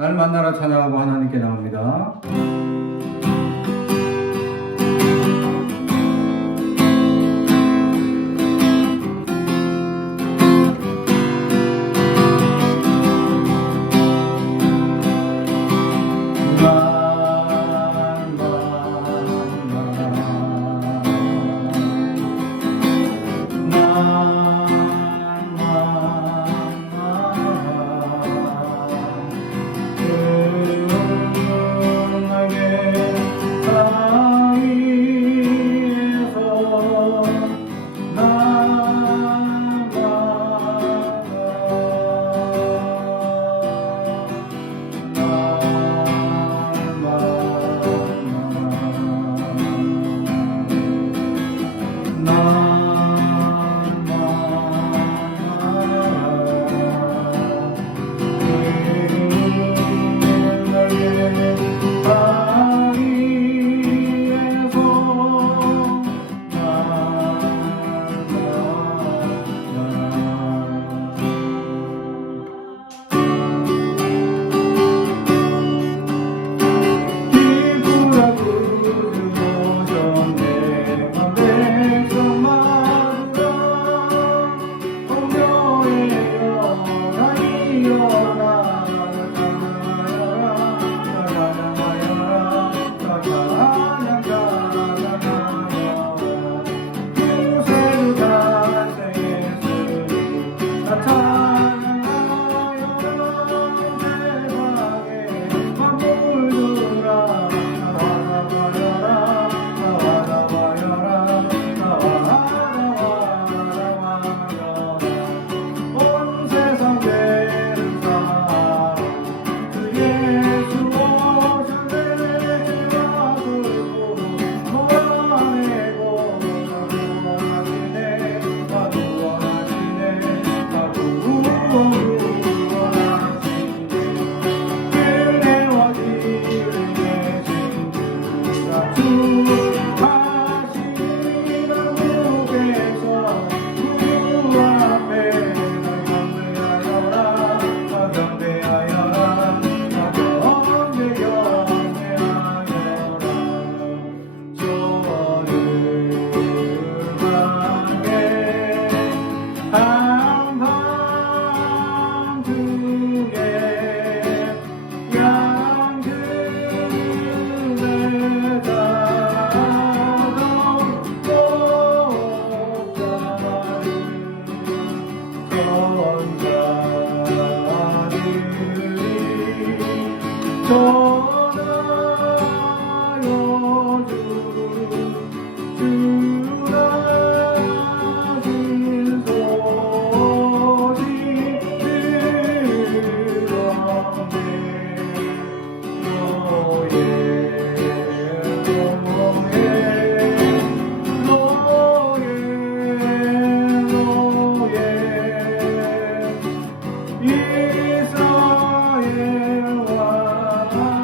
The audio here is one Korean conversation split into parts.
나를 만나라 찬양하고 하나님께 나옵니다. 이스라엘 왕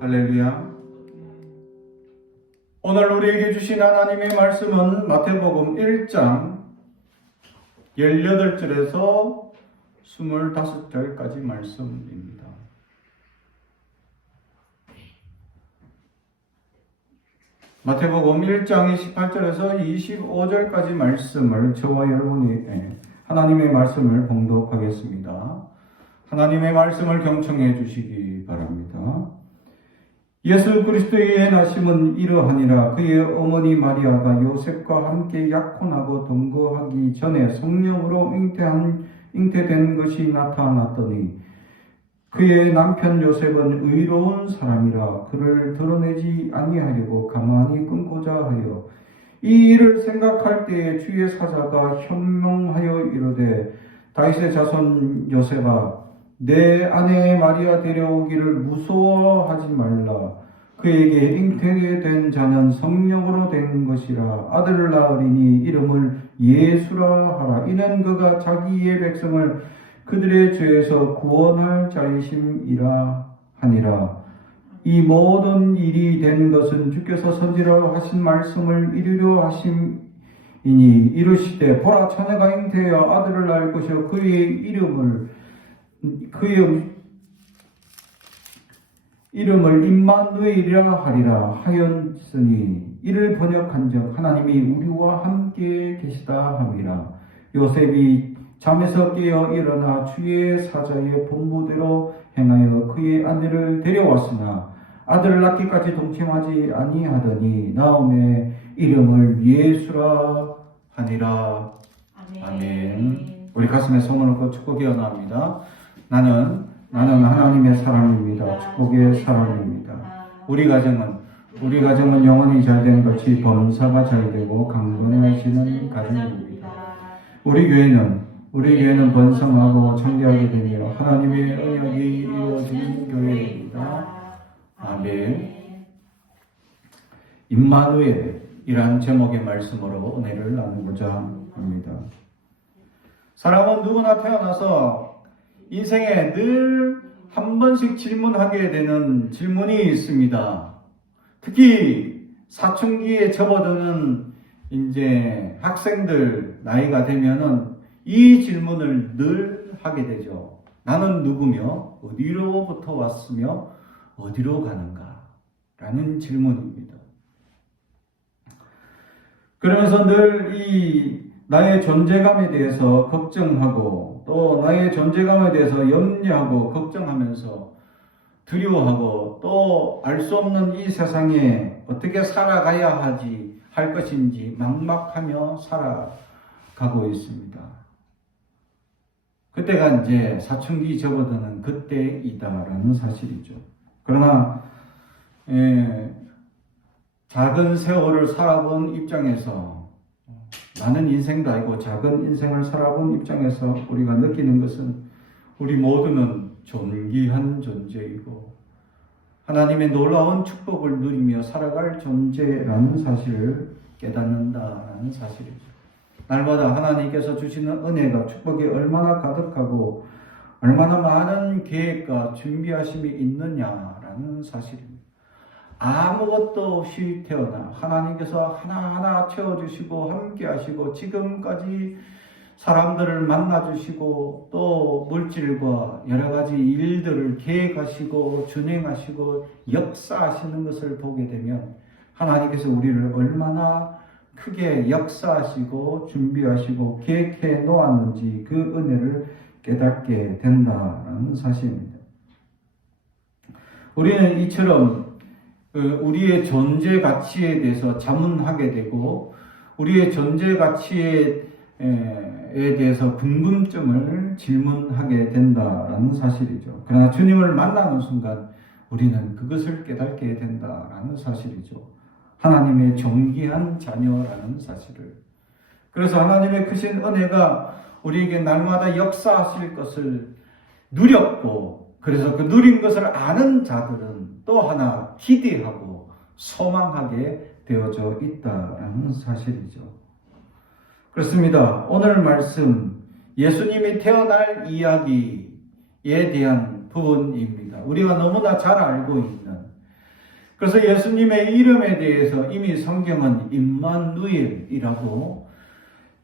할렐루야. 오늘 우리에게 주신 하나님의 말씀은 마태복음 1장 18절에서 25절까지 말씀입니다. 마태복음 1장 28절에서 25절까지 말씀을 저와 여러분이 하나님의 말씀을 봉독하겠습니다. 하나님의 말씀을 경청해 주시기 바랍니다. 예수 그리스도의 나심은 이러하니라. 그의 어머니 마리아가 요셉과 함께 약혼하고 동거하기 전에 성령으로 잉태된 것이 나타났더니 그의 남편 요셉은 의로운 사람이라 그를 드러내지 아니하려고 가만히 끊고자 하여 이 일을 생각할 때에 주의 사자가 현명하여 이르되 다윗의 자손 요셉아 내 아내 마리아 데려오기를 무서워하지 말라. 그에게 잉태된 자는 성령으로 된 것이라. 아들을 낳으리니 이름을 예수라 하라. 이는 그가 자기의 백성을 그들의 죄에서 구원할 자이심이라 하니라. 이 모든 일이 된 것은 주께서 선지라 하신 말씀을 이루려 하심이니 이르시되 보라 처녀가 잉태하여 아들을 낳을 것이요 그의 이름을 임마누엘이라 하리라 하였으니 이를 번역한즉 하나님이 우리와 함께 계시다 함이라. 요셉이 잠에서 깨어 일어나 주의 사자의 본부대로 행하여 그의 아내를 데려왔으나 아들을 낳기까지 동침하지 아니하더니 나옴의 이름을 예수라 하니라. 아멘. 우리 가슴에 손을 얹고 축복이 원합니다. 나는 하나님의 사람입니다. 축복의 사람입니다. 우리 가정은 영원히 잘된 것이 범사가 잘되고 강건해지는 가정입니다. 우리 교회는 번성하고 창대하게 되며 하나님의 언약이 이루어지는 교회입니다. 아멘. 임마누엘이란 제목의 말씀으로 은혜를 나누고자 합니다. 사람은 누구나 태어나서 인생에 늘 한 번씩 질문하게 되는 질문이 있습니다. 특히 사춘기에 접어드는 이제 학생들 나이가 되면은 이 질문을 늘 하게 되죠. 나는 누구며 어디로부터 왔으며 어디로 가는가? 라는 질문입니다. 그러면서 늘 이 나의 존재감에 대해서 걱정하고 또 나의 존재감에 대해서 염려하고 걱정하면서 두려워하고 또 알 수 없는 이 세상에 어떻게 살아가야 할 것인지 막막하며 살아가고 있습니다. 그때가 이제 사춘기 접어드는 그때이다라는 사실이죠. 그러나 작은 세월을 살아본 입장에서 많은 인생도 아니고 작은 인생을 살아본 입장에서 우리가 느끼는 것은 우리 모두는 존귀한 존재이고 하나님의 놀라운 축복을 누리며 살아갈 존재라는 사실을 깨닫는다는 사실이죠. 날마다 하나님께서 주시는 은혜가 축복이 얼마나 가득하고 얼마나 많은 계획과 준비하심이 있느냐라는 사실입니다. 아무것도 없이 태어나 하나님께서 하나하나 채워주시고 함께하시고 지금까지 사람들을 만나주시고 또 물질과 여러 가지 일들을 계획하시고 준행하시고 역사하시는 것을 보게 되면 하나님께서 우리를 얼마나 크게 역사하시고 준비하시고 계획해 놓았는지 그 은혜를 깨닫게 된다는 사실입니다. 우리는 이처럼 우리의 존재 가치에 대해서 자문하게 되고 우리의 존재 가치에 대해서 궁금증을 질문하게 된다라는 사실이죠. 그러나 주님을 만나는 순간 우리는 그것을 깨닫게 된다라는 사실이죠. 하나님의 존귀한 자녀라는 사실을. 그래서 하나님의 크신 은혜가 우리에게 날마다 역사하실 것을 누렸고, 그래서 그 누린 것을 아는 자들은 또 하나 기대하고 소망하게 되어져 있다라는 사실이죠. 그렇습니다. 오늘 말씀 예수님이 태어날 이야기에 대한 부분입니다. 우리가 너무나 잘 알고 있는, 그래서 예수님의 이름에 대해서 이미 성경은 임마누엘이라고,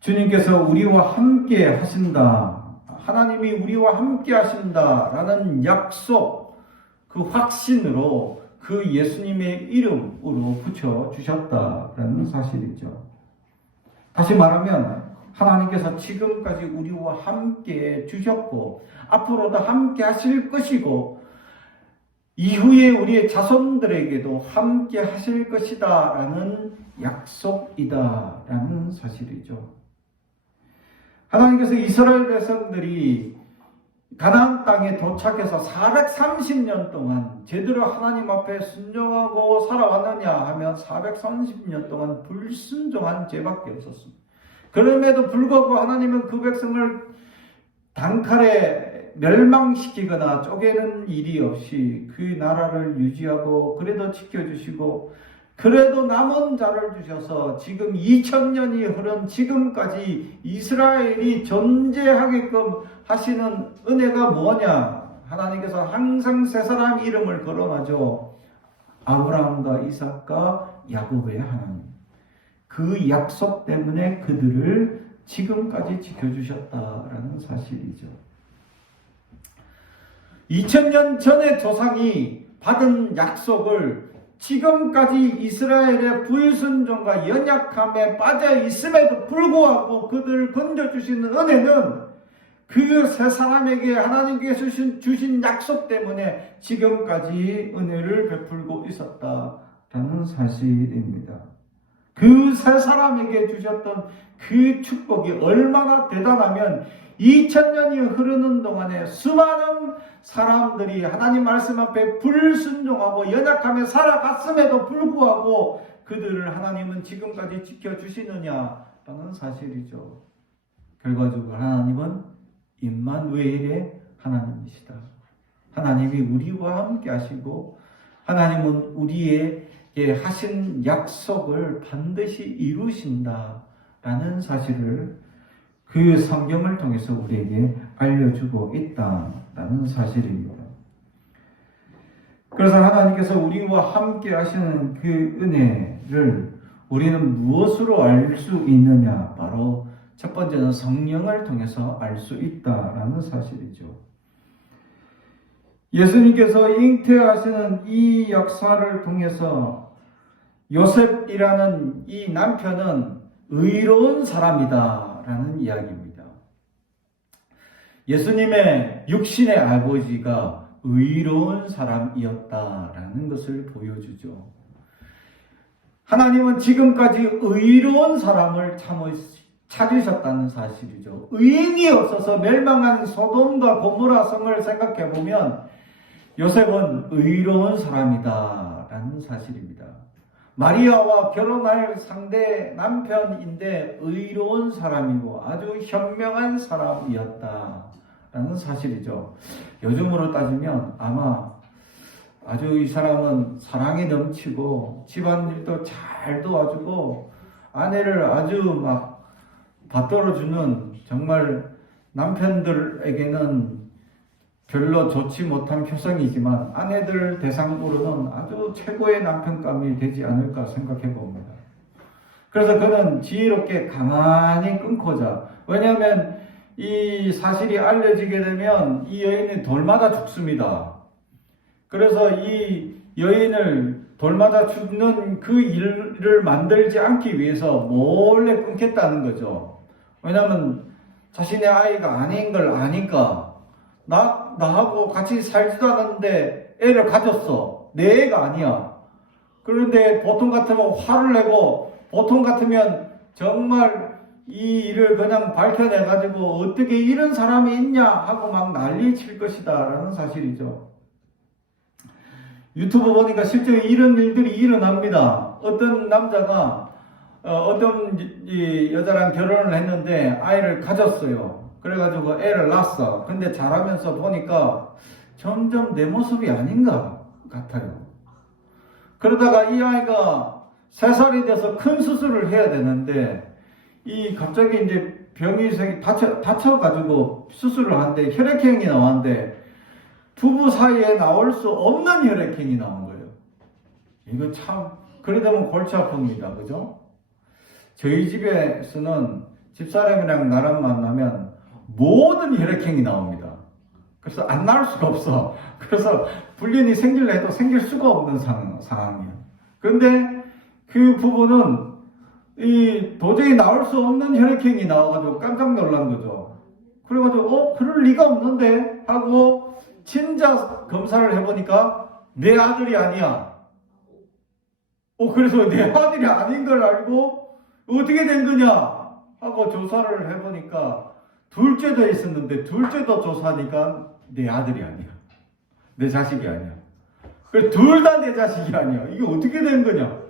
주님께서 우리와 함께 하신다, 하나님이 우리와 함께 하신다라는 약속, 그 확신으로 그 예수님의 이름으로 붙여주셨다라는 사실이죠. 다시 말하면 하나님께서 지금까지 우리와 함께 주셨고 앞으로도 함께 하실 것이고 이후에 우리의 자손들에게도 함께 하실 것이다 라는 약속이다 라는 사실이죠. 하나님께서 이스라엘 백성들이 가나안 땅에 도착해서 430년 동안 제대로 하나님 앞에 순종하고 살아왔느냐 하면 430년 동안 불순종한 죄밖에 없었습니다. 그럼에도 불구하고 하나님은 그 백성을 단칼에 멸망시키거나 쪼개는 일이 없이 그 나라를 유지하고 그래도 지켜주시고 그래도 남은 자를 주셔서 지금 2000년이 흐른 지금까지 이스라엘이 존재하게끔 하시는 은혜가 뭐냐? 하나님께서 항상 세 사람 이름을 거론하죠. 아브라함과 이삭과 야곱의 하나님. 그 약속 때문에 그들을 지금까지 지켜주셨다라는 사실이죠. 2000년 전에 조상이 받은 약속을 지금까지 이스라엘의 불순종과 연약함에 빠져 있음에도 불구하고 그들을 건져주시는 은혜는 그 세 사람에게 하나님께서 주신 약속 때문에 지금까지 은혜를 베풀고 있었다라는 사실입니다. 그 세 사람에게 주셨던 그 축복이 얼마나 대단하면 2000년이 흐르는 동안에 수많은 사람들이 하나님 말씀 앞에 불순종하고 연약함에 살아갔음에도 불구하고 그들을 하나님은 지금까지 지켜주시느냐라는 사실이죠. 결과적으로 하나님은 임마누엘의 하나님이시다. 하나님이 우리와 함께 하시고 하나님은 우리에게 하신 약속을 반드시 이루신다라는 사실을 그 성경을 통해서 우리에게 알려주고 있다라는 사실입니다. 그래서 하나님께서 우리와 함께 하시는 그 은혜를 우리는 무엇으로 알 수 있느냐? 바로 첫 번째는 성령을 통해서 알 수 있다라는 사실이죠. 예수님께서 잉태하시는 이 역사를 통해서 요셉이라는 이 남편은 의로운 사람이다 라는 이야기입니다. 예수님의 육신의 아버지가 의로운 사람이었다라는 것을 보여주죠. 하나님은 지금까지 의로운 사람을 찾으셨다는 사실이죠. 의인이 없어서 멸망한 소돔과 고모라 성을 생각해 보면 요셉은 의로운 사람이다라는 사실입니다. 마리아와 결혼할 상대 남편인데 의로운 사람이고 아주 현명한 사람이었다라는 사실이죠. 요즘으로 따지면 아마 아주 이 사람은 사랑이 넘치고 집안일도 잘 도와주고 아내를 아주 막 받들어주는, 정말 남편들에게는 별로 좋지 못한 표성이지만 아내들 대상으로는 아주 최고의 남편감이 되지 않을까 생각해 봅니다. 그래서 그는 지혜롭게 가만히 끊고자, 왜냐하면 이 사실이 알려지게 되면 이 여인이 돌마다 죽습니다. 그래서 이 여인을 돌마다 죽는 그 일을 만들지 않기 위해서 몰래 끊겠다는 거죠. 왜냐하면 자신의 아이가 아닌 걸 아니까. 나하고 같이 살지도 않았는데 애를 가졌어. 내 애가 아니야. 그런데 보통 같으면 화를 내고, 보통 같으면 정말 이 일을 그냥 밝혀내가지고 어떻게 이런 사람이 있냐 하고 막 난리 칠 것이다 라는 사실이죠. 유튜브 보니까 실제 이런 일들이 일어납니다. 어떤 남자가 어떤 여자랑 결혼을 했는데 아이를 가졌어요. 그래가지고 애를 낳았어. 근데 자라면서 보니까 점점 내 모습이 아닌가 같아요. 그러다가 이 아이가 3살이 돼서 큰 수술을 해야 되는데 갑자기 이제 병이 다쳐가지고 수술을 하는데 혈액형이 나왔는데 부부 사이에 나올 수 없는 혈액형이 나온 거예요. 이거 참, 그러다 골치 아픕니다. 그죠? 저희 집에서는 집사람이랑 나랑 만나면 모든 혈액형이 나옵니다. 그래서 안 나올 수가 없어. 그래서 불륜이 생길래 해도 생길 수가 없는 상황이에요. 근데 그 부부는 도저히 나올 수 없는 혈액형이 나와가지고 깜짝 놀란 거죠. 그래가지고 그럴 리가 없는데 하고 친자 검사를 해보니까 내 아들이 아니야. 그래서 내 아들이 아닌 걸 알고 어떻게 된 거냐 하고 조사를 해보니까 둘째도 있었는데 둘째도 조사하니까 내 아들이 아니야. 내 자식이 아니야. 그래서 둘 다 내 자식이 아니야. 이게 어떻게 된 거냐.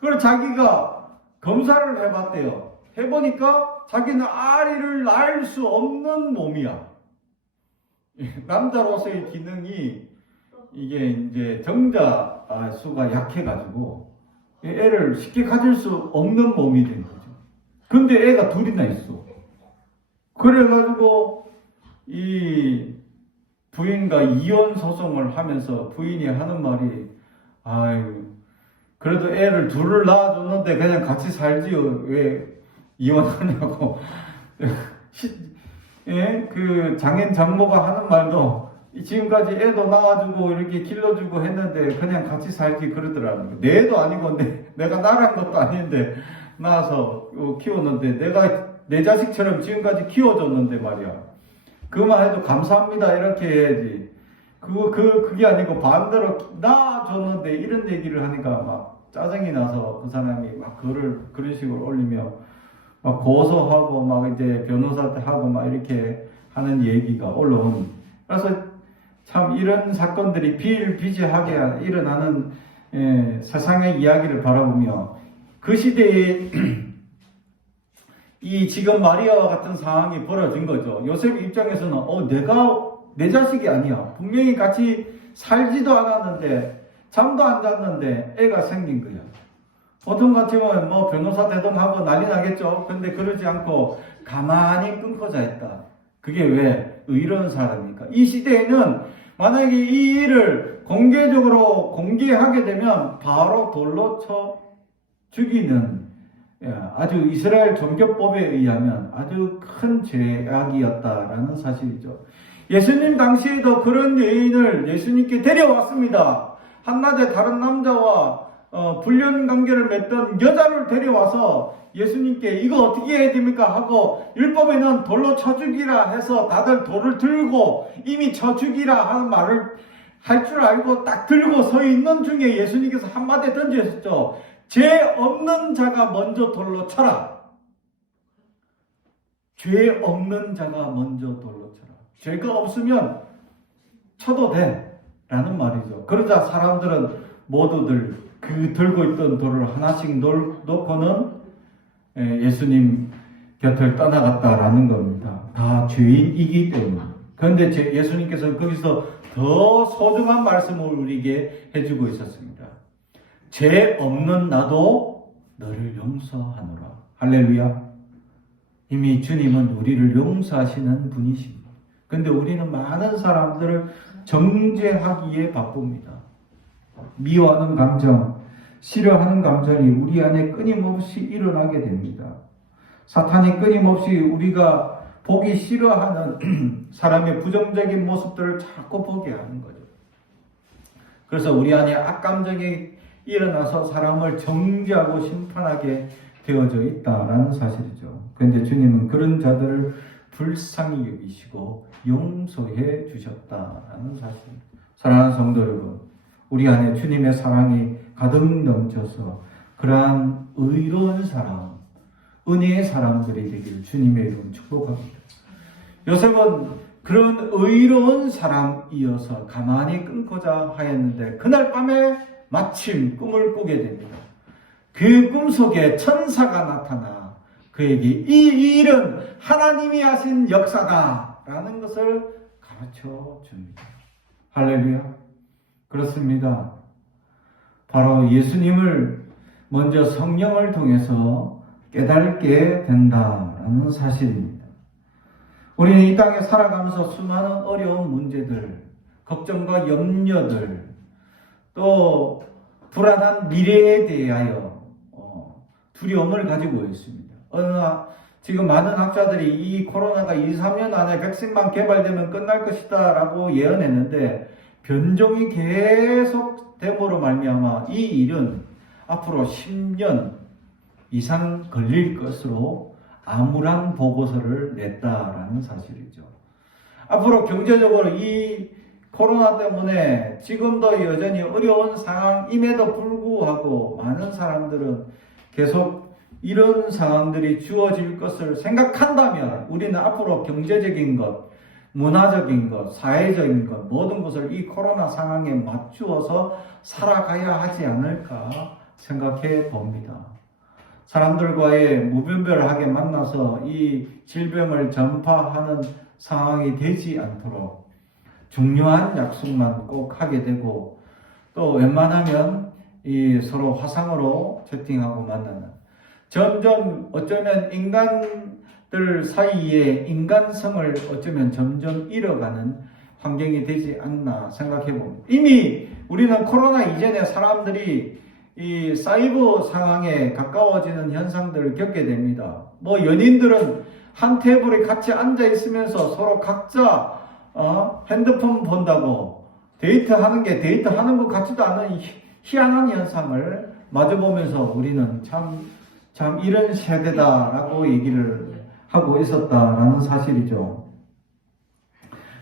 그래서 자기가 검사를 해봤대요. 해보니까 자기는 아이를 낳을 수 없는 몸이야. 남자로서의 기능이 이게 이제 정자 수가 약해가지고 애를 쉽게 가질 수 없는 몸이 된 거죠. 근데 애가 둘이나 있어. 그래가지고 이 부인과 이혼 소송을 하면서 부인이 하는 말이 아유 그래도 애를 둘을 낳아줬는데 그냥 같이 살지요. 왜 이혼하냐고. 예? 그 장인 장모가 하는 말도 지금까지 애도 낳아주고 이렇게 길러주고 했는데 그냥 같이 살지 그러더라고요. 내 애도 아니고 내가 나란 것도 아닌데 낳아서 키웠는데 내가 내 자식처럼 지금까지 키워줬는데 말이야. 그만 해도 감사합니다 이렇게 해야지. 그게 아니고 반대로 낳아줬는데 이런 얘기를 하니까 막 짜증이 나서 그 사람이 막 그런 식으로 올리며 막 고소하고 막 이제 변호사한테 하고 막 이렇게 하는 얘기가 올라온. 그래서 참 이런 사건들이 비일비재하게 일어나는 세상의 이야기를 바라보며 그 시대에 이 지금 마리아와 같은 상황이 벌어진 거죠. 요셉 입장에서는 내가 내 자식이 아니야. 분명히 같이 살지도 않았는데 잠도 안 잤는데 애가 생긴 거야. 보통 같으면 뭐 변호사 대동하고 난리 나겠죠. 근데 그러지 않고 가만히 끊고 자있다. 그게 왜 의로운 사람입니까? 이 시대에는 만약에 이 일을 공개적으로 공개하게 되면 바로 돌로 쳐 죽이는 아주 이스라엘 종교법에 의하면 아주 큰 죄악이었다라는 사실이죠. 예수님 당시에도 그런 여인을 예수님께 데려왔습니다. 한낮에 다른 남자와 불륜 관계를 맺던 여자를 데려와서 예수님께 이거 어떻게 해야 됩니까? 하고 율법에는 돌로 쳐 죽이라 해서 다들 돌을 들고 이미 쳐 죽이라 하는 말을 할 줄 알고 딱 들고 서 있는 중에 예수님께서 한마디 던지셨죠. 죄 없는 자가 먼저 돌로 쳐라. 죄 없는 자가 먼저 돌로 쳐라. 죄가 없으면 쳐도 돼 라는 말이죠. 그러자 사람들은 모두들 들고 있던 돌을 하나씩 놓고는 예수님 곁을 떠나갔다라는 겁니다. 다 죄인이기 때문에. 그런데 예수님께서는 거기서 더 소중한 말씀을 우리에게 해주고 있었습니다. 죄 없는 나도 너를 용서하노라. 할렐루야. 이미 주님은 우리를 용서하시는 분이십니다. 그런데 우리는 많은 사람들을 정죄하기에 바쁩니다. 미워하는 감정, 싫어하는 감정이 우리 안에 끊임없이 일어나게 됩니다. 사탄이 끊임없이 우리가 보기 싫어하는 사람의 부정적인 모습들을 자꾸 보게 하는 거죠. 그래서 우리 안에 악감정이 일어나서 사람을 정죄하고 심판하게 되어져 있다라는 사실이죠. 그런데 주님은 그런 자들을 불쌍히 여기시고 용서해 주셨다라는 사실입니다. 사랑하는 성도 여러분, 우리 안에 주님의 사랑이 가득 넘쳐서 그러한 의로운 사랑, 은혜의 사람들이 되기를 주님의 이름 축복합니다. 요셉은 그런 의로운 사람이어서 가만히 끊고자 하였는데 그날 밤에 마침 꿈을 꾸게 됩니다. 그 꿈 속에 천사가 나타나 그에게 이 일은 하나님이 하신 역사다라는 것을 가르쳐 줍니다. 할렐루야. 그렇습니다. 바로 예수님을 먼저 성령을 통해서 깨닫게 된다라는 사실입니다. 우리는 이 땅에 살아가면서 수많은 어려운 문제들, 걱정과 염려들, 또 불안한 미래에 대하여 두려움을 가지고 있습니다. 지금 많은 학자들이 이 코로나가 2, 3년 안에 백신만 개발되면 끝날 것이다 라고 예언했는데 변종이 계속 됨으로 말미암아 이 일은 앞으로 10년 이상 걸릴 것으로 암울한 보고서를 냈다라는 사실이죠. 앞으로 경제적으로 이 코로나 때문에 지금도 여전히 어려운 상황임에도 불구하고 많은 사람들은 계속 이런 상황들이 주어질 것을 생각한다면 우리는 앞으로 경제적인 것, 문화적인 것, 사회적인 것 모든 것을 이 코로나 상황에 맞추어서 살아가야 하지 않을까 생각해 봅니다. 사람들과의 무분별하게 만나서 이 질병을 전파하는 상황이 되지 않도록 중요한 약속만 꼭 하게 되고 또 웬만하면 서로 화상으로 채팅하고 만나는 점점 어쩌면 인간들 사이에 인간성을 어쩌면 점점 잃어가는 환경이 되지 않나 생각해 봅니다. 이미 우리는 코로나 이전에 사람들이 이 사이버 상황에 가까워지는 현상들을 겪게 됩니다. 연인들은 한 테이블에 같이 앉아 있으면서 서로 각자 핸드폰 본다고 데이트하는 것 같지도 않은 희한한 현상을 마주보면서 우리는 참 이런 세대다라고 얘기를 하고 있었다라는 사실이죠.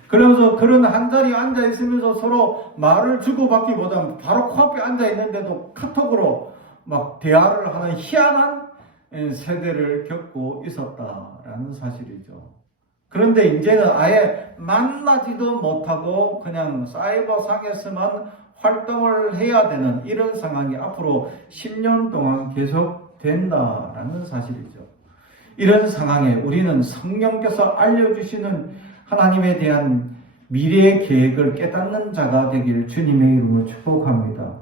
그러면서 그런 한 자리에 앉아 있으면서 서로 말을 주고받기보다는 바로 코앞에 앉아 있는데도 카톡으로 막 대화를 하는 희한한 세대를 겪고 있었다라는 사실이죠. 그런데 이제는 아예 만나지도 못하고 그냥 사이버상에서만 활동을 해야 되는 이런 상황이 앞으로 10년 동안 계속 된다라는 사실이죠. 이런 상황에 우리는 성령께서 알려주시는 하나님에 대한 미래의 계획을 깨닫는 자가 되기를 주님의 이름으로 축복합니다.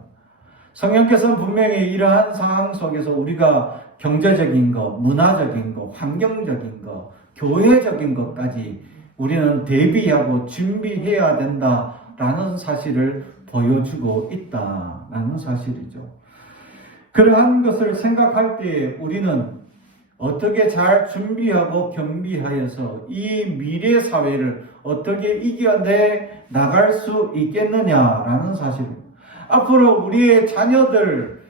성령께서는 분명히 이러한 상황 속에서 우리가 경제적인 것, 문화적인 것, 환경적인 것, 교회적인 것까지 우리는 대비하고 준비해야 된다라는 사실을 보여주고 있다라는 사실이죠. 그러한 것을 생각할 때 우리는 어떻게 잘 준비하고 경비하여서 이 미래 사회를 어떻게 이겨내 나갈 수 있겠느냐라는 사실입니다. 앞으로 우리의 자녀들,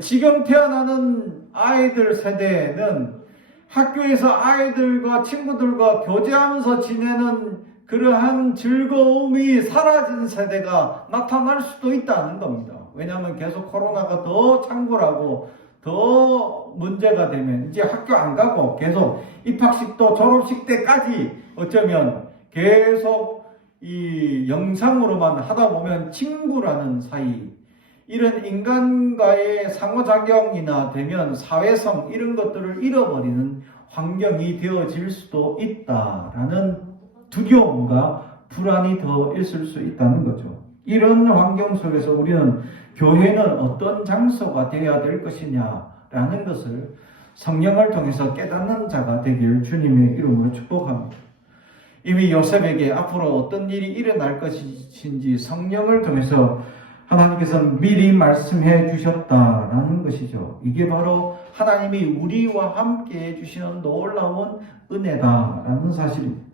지금 태어나는 아이들 세대는 학교에서 아이들과 친구들과 교제하면서 지내는 그러한 즐거움이 사라진 세대가 나타날 수도 있다는 겁니다. 왜냐하면 계속 코로나가 더 창궐하고 더 문제가 되면 이제 학교 안 가고 계속 입학식도 졸업식 때까지 어쩌면 계속 이 영상으로만 하다 보면 친구라는 사이, 이런 인간과의 상호작용이나 되면 사회성 이런 것들을 잃어버리는 환경이 되어질 수도 있다라는 두려움과 불안이 더 있을 수 있다는 거죠. 이런 환경 속에서 우리는 교회는 어떤 장소가 되어야 될 것이냐라는 것을 성령을 통해서 깨닫는 자가 되길 주님의 이름으로 축복합니다. 이미 요셉에게 앞으로 어떤 일이 일어날 것인지 성령을 통해서 하나님께서는 미리 말씀해 주셨다라는 것이죠. 이게 바로 하나님이 우리와 함께 해주시는 놀라운 은혜다라는 사실입니다.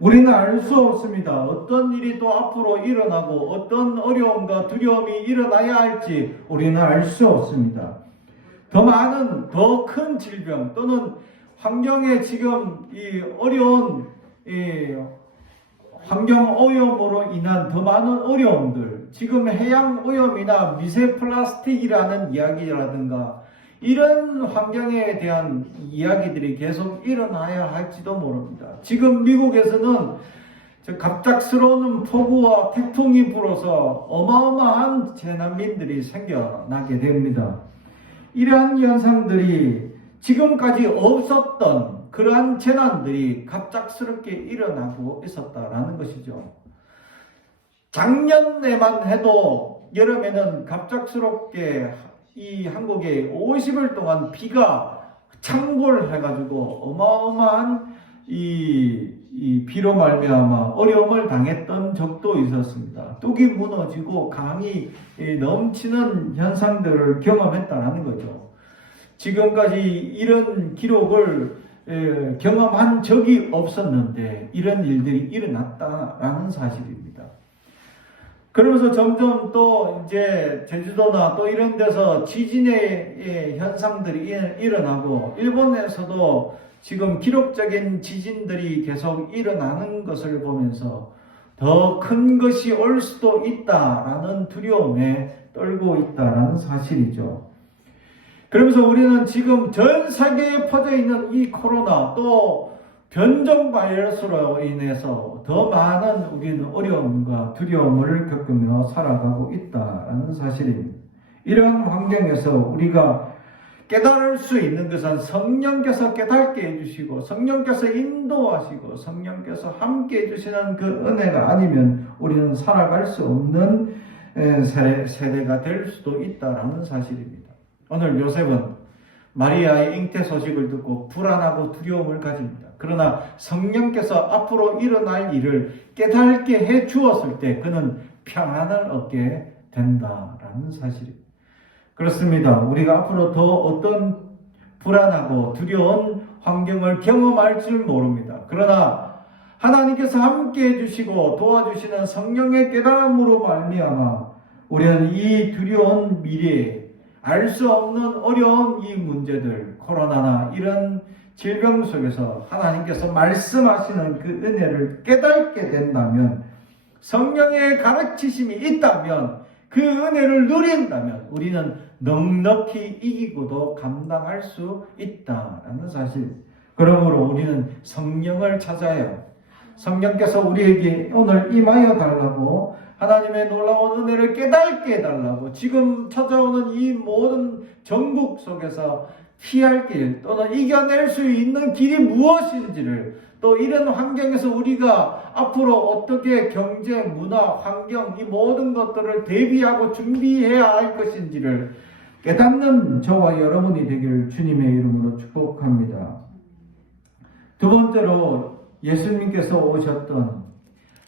우리는 알 수 없습니다. 어떤 일이 또 앞으로 일어나고 어떤 어려움과 두려움이 일어나야 할지 우리는 알 수 없습니다. 더 많은, 더 큰 질병 또는 환경에 지금 이 어려운 환경 오염으로 인한 더 많은 어려움들, 지금 해양 오염이나 미세 플라스틱이라는 이야기라든가 이런 환경에 대한 이야기들이 계속 일어나야 할지도 모릅니다. 지금 미국에서는 갑작스러운 폭우와 태풍이 불어서 어마어마한 재난민들이 생겨나게 됩니다. 이러한 현상들이 지금까지 없었던 그러한 재난들이 갑작스럽게 일어나고 있었다라는 것이죠. 작년에만 해도 여름에는 갑작스럽게 이 한국에 50일 동안 비가 창궐해가지고 어마어마한 이 비로 말미암아 어려움을 당했던 적도 있었습니다. 뚝이 무너지고 강이 넘치는 현상들을 경험했다는 거죠. 지금까지 이런 기록을 경험한 적이 없었는데 이런 일들이 일어났다라는 사실입니다. 그러면서 점점 또 이제 제주도나 또 이런 데서 지진의 현상들이 일어나고 일본에서도 지금 기록적인 지진들이 계속 일어나는 것을 보면서 더 큰 것이 올 수도 있다라는 두려움에 떨고 있다라는 사실이죠. 그러면서 우리는 지금 전 세계에 퍼져 있는 이 코로나 또 변종 바이러스로 인해서 더 많은 우리는 어려움과 두려움을 겪으며 살아가고 있다는 사실입니다. 이런 환경에서 우리가 깨달을 수 있는 것은 성령께서 깨닫게 해주시고 성령께서 인도하시고 성령께서 함께 해주시는 그 은혜가 아니면 우리는 살아갈 수 없는 세대가 될 수도 있다는 사실입니다. 오늘 요셉은 마리아의 잉태 소식을 듣고 불안하고 두려움을 가집니다. 그러나 성령께서 앞으로 일어날 일을 깨닫게 해 주었을 때 그는 평안을 얻게 된다라는 사실입니다. 그렇습니다. 우리가 앞으로 더 어떤 불안하고 두려운 환경을 경험할 줄 모릅니다. 그러나 하나님께서 함께 해주시고 도와주시는 성령의 깨달음으로 말미암아 우리는 이 두려운 미래에 알 수 없는 어려운 이 문제들, 코로나나 이런 질병 속에서 하나님께서 말씀하시는 그 은혜를 깨닫게 된다면, 성령의 가르치심이 있다면, 그 은혜를 누린다면 우리는 넉넉히 이기고도 감당할 수 있다라는 사실. 그러므로 우리는 성령을 찾아야 성령께서 우리에게 오늘 임하여 달라고, 하나님의 놀라운 은혜를 깨닫게 해달라고, 지금 찾아오는 이 모든 전국 속에서 피할 길 또는 이겨낼 수 있는 길이 무엇인지를, 또 이런 환경에서 우리가 앞으로 어떻게 경제, 문화, 환경 이 모든 것들을 대비하고 준비해야 할 것인지를 깨닫는 저와 여러분이 되기를 주님의 이름으로 축복합니다. 두 번째로 예수님께서 오셨던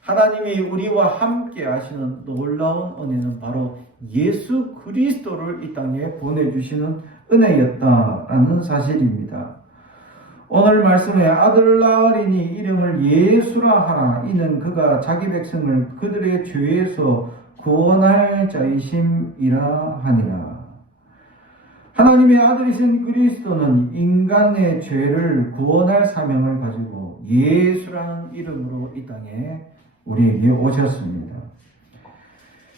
하나님이 우리와 함께 하시는 놀라운 은혜는 바로 예수 그리스도를 이 땅에 보내주시는 은혜였다라는 사실입니다. 오늘 말씀에 아들 낳으리니 이름을 예수라 하라. 이는 그가 자기 백성을 그들의 죄에서 구원할 자이심이라 하니라. 하나님의 아들이신 그리스도는 인간의 죄를 구원할 사명을 가지고 예수라는 이름으로 이 땅에 우리에게 오셨습니다.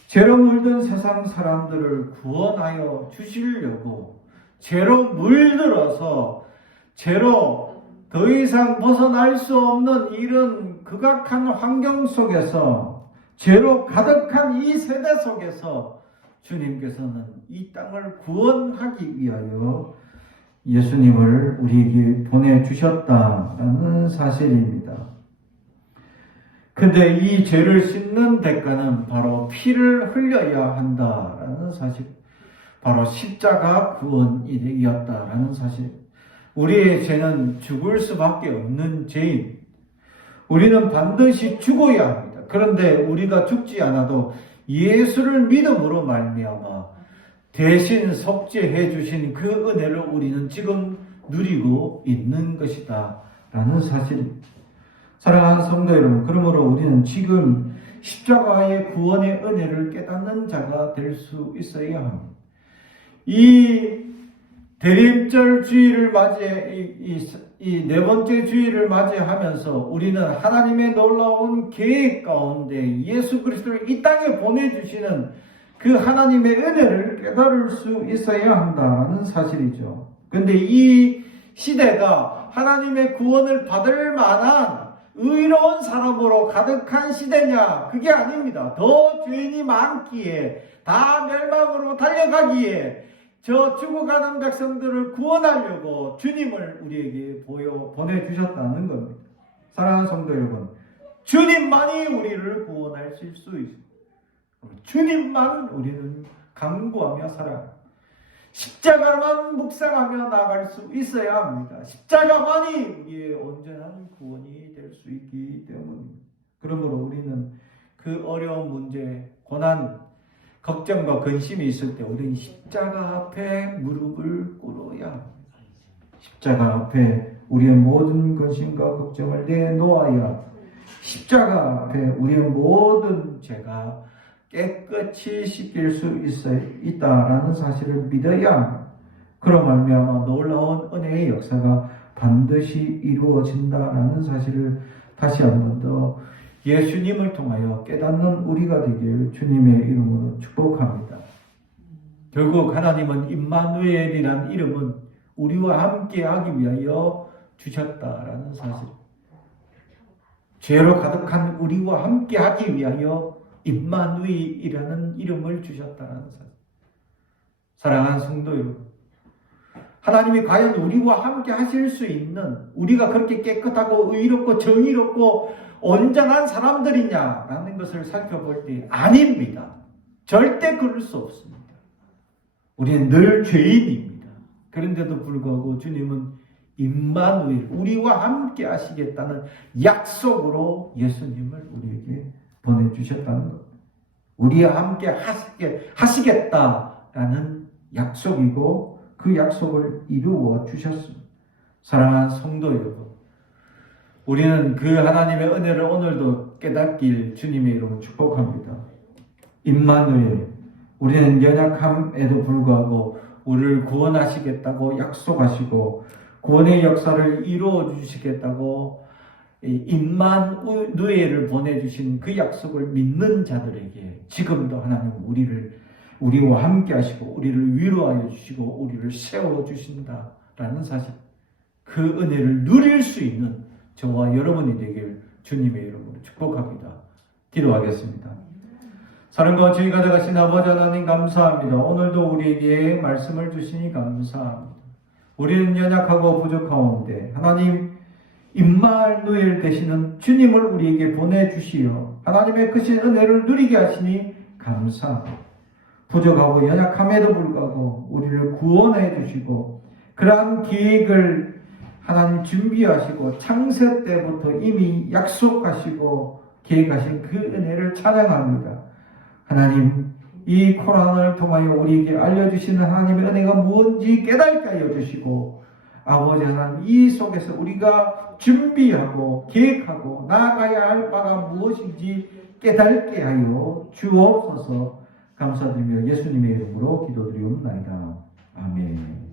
죄로 물든 세상 사람들을 구원하여 주시려고 죄로 물들어서 죄로 더 이상 벗어날 수 없는 이런 극악한 환경 속에서, 죄로 가득한 이 세대 속에서 주님께서는 이 땅을 구원하기 위하여 예수님을 우리에게 보내주셨다라는 사실입니다. 근데 이 죄를 씻는 대가는 바로 피를 흘려야 한다라는 사실, 바로 십자가 구원이었다라는 사실. 우리의 죄는 죽을 수밖에 없는 죄인. 우리는 반드시 죽어야 합니다. 그런데 우리가 죽지 않아도 예수를 믿음으로 말미암아 대신 속죄해 주신 그 은혜를 우리는 지금 누리고 있는 것이다 라는 사실입니다. 사랑하는 성도 여러분, 그러므로 우리는 지금 십자가의 구원의 은혜를 깨닫는 자가 될 수 있어야 합니다. 이 대림절 주일을 맞이해, 이 네 번째 주일을 맞이하면서 우리는 하나님의 놀라운 계획 가운데 예수 그리스도를 이 땅에 보내주시는 그 하나님의 은혜를 깨달을 수 있어야 한다는 사실이죠. 그런데 이 시대가 하나님의 구원을 받을 만한 의로운 사람으로 가득한 시대냐? 그게 아닙니다. 더 죄인이 많기에, 다 멸망으로 달려가기에 저 죽어가는 백성들을 구원하려고 주님을 우리에게 보내주셨다는 겁니다. 사랑하는 성도 여러분, 주님만이 우리를 구원하실 수 있습니다. 주님만 우리는 간구하며 살아갑니다. 십자가만 묵상하며 나아갈 수 있어야 합니다. 십자가만이 우리의 온전한 구원이 될 수 있기 때문입니다. 그러므로 우리는 그 어려운 문제, 고난, 걱정과 근심이 있을 때 우리는 십자가 앞에 무릎을 꿇어야 합니다. 십자가 앞에 우리의 모든 근심과 걱정을 내놓아야 십자가 앞에 우리의 모든 죄가 깨끗이 씻길 수 있다라는 사실을 믿어야 합니다. 그로 말미암아 놀라운 은혜의 역사가 반드시 이루어진다라는 사실을 다시 한 번 더 예수님을 통하여 깨닫는 우리가 되길 주님의 이름으로 축복합니다. 결국 하나님은 임마누엘이라는 이름은 우리와 함께 하기 위하여 주셨다라는 사실. 죄로 가득한 우리와 함께 하기 위하여 임마누엘이라는 이름을 주셨다는 사실. 사랑하는 성도 여러분, 하나님이 과연 우리와 함께 하실 수 있는, 우리가 그렇게 깨끗하고 의롭고 정의롭고 온전한 사람들이냐라는 것을 살펴볼 때 아닙니다. 절대 그럴 수 없습니다. 우리는 늘 죄인입니다. 그런데도 불구하고 주님은 임마누엘, 우리와 함께 하시겠다는 약속으로 예수님을 우리에게 보내주셨다는 것. 우리와 함께 하시겠다라는 약속이고 그 약속을 이루어 주셨습니다. 사랑하는 성도 여러분, 우리는 그 하나님의 은혜를 오늘도 깨닫길 주님의 이름으로 축복합니다. 임마누엘, 우리는 연약함에도 불구하고 우리를 구원하시겠다고 약속하시고 구원의 역사를 이루어 주시겠다고 임마누엘을 보내주신 그 약속을 믿는 자들에게 지금도 하나님은 우리와 함께 하시고 우리를 위로하여 주시고 우리를 세워 주신다라는 사실, 그 은혜를 누릴 수 있는 저와 여러분이 되길 주님의 이름으로 축복합니다. 기도하겠습니다. 사랑과 주의 가져가신 아버지 하나님 감사합니다. 오늘도 우리에게 말씀을 주시니 감사합니다. 우리는 연약하고 부족하온데 하나님 임마누엘 되시는 주님을 우리에게 보내주시어 하나님의 크신 은혜를 누리게 하시니 감사합니다. 부족하고 연약함에도 불구하고 우리를 구원해 주시고 그러한 계획을 하나님 준비하시고 창세 때부터 이미 약속하시고 계획하신 그 은혜를 찬양합니다. 하나님, 이 코란을 통하여 우리에게 알려주시는 하나님의 은혜가 무엇인지 깨닫게 하여 주시고 아버지 하나님, 이 속에서 우리가 준비하고 계획하고 나아가야 할 바가 무엇인지 깨닫게 하여 주옵소서. 감사드리며 예수님의 이름으로 기도드리옵나이다. 아멘.